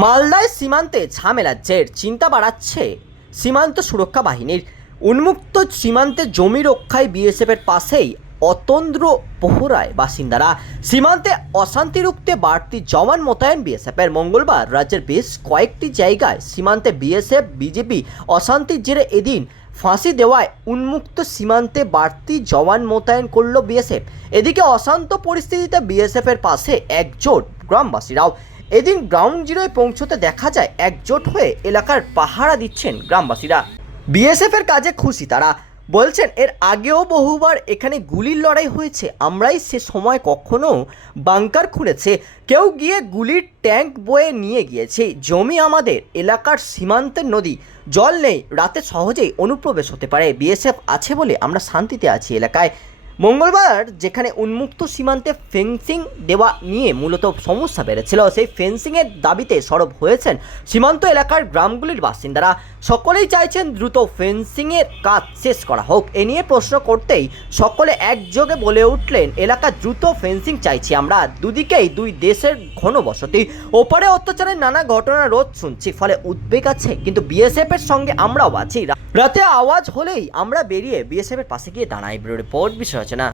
মালদায় সীমান্তে ঝামেলার জের, চিন্তা বাড়াচ্ছে সীমান্ত সুরক্ষা বাহিনীর। উন্মুক্ত সীমান্তে জমি রক্ষায় বিএসএফের পাশেই অতন্দ্র পোহরায় বাসিন্দারা। সীমান্তে অশান্তি রুখতে বাড়তি জওয়ান মোতায়েন বিএসএফের মঙ্গলবার রাজ্যের বেশ কয়েকটি জায়গায় সীমান্তে বিএসএফ, বিজেপি অশান্তির জেরে এদিন ফাঁসি দেওয়ায় উন্মুক্ত সীমান্তে বাড়তি জওয়ান মোতায়েন করল বিএসএফ। এদিকে অশান্ত পরিস্থিতিতে বিএসএফের পাশে একজোট গ্রামবাসীরাও। এদিন গ্রাউন্ড জিরোয় পৌঁছতে দেখা যায়, একজোট হয়ে এলাকার পাহারা দিচ্ছেন গ্রামবাসীরা। বিএসএফ এর কাজে খুশি তারা। বলছেন, এর আগেও বহুবার এখানে গুলির লড়াই হয়েছে। আমরাই সে সময় কখনো বাংকার খুলেছে কেউ গিয়ে গুলির ট্যাঙ্ক বয়ে নিয়ে গিয়েছে। জমি আমাদের এলাকার সীমান্তের নদী। জল নেই। রাতে সহজেই অনুপ্রবেশ হতে পারে। বিএসএফ আছে বলে আমরা শান্তিতে আছি এলাকায়। মঙ্গলবার, যেখানে উন্মুক্ত সীমান্তে ফেন্সিং দেওয়া নিয়ে মূলত সমস্যা বেড়েছিল, সেই ফেন্সিংয়ের দাবিতে সরব হয়েছেন সীমান্ত এলাকার গ্রামগুলির বাসিন্দারা। সকলেই চাইছেন দ্রুত ফেন্সিংয়ের কাজ শেষ করা হোক। এ নিয়ে প্রশ্ন করতেই সকলে একযোগে বলে উঠলেন, এলাকা দ্রুত ফেন্সিং চাইছি আমরা। দুদিকেই দুই দেশের ঘনবসতি। ওপারে অত্যাচারের নানা ঘটনা রোজ শুনছি, ফলে উদ্বেগ আছে, কিন্তু বিএসএফ এর সঙ্গে আমরাও আছি। রাতে আওয়াজ হলেই আমরা বেরিয়ে বিএসএফ এর পাশে গিয়ে দাঁড়াই। রিপোর্ট বিষয় cho na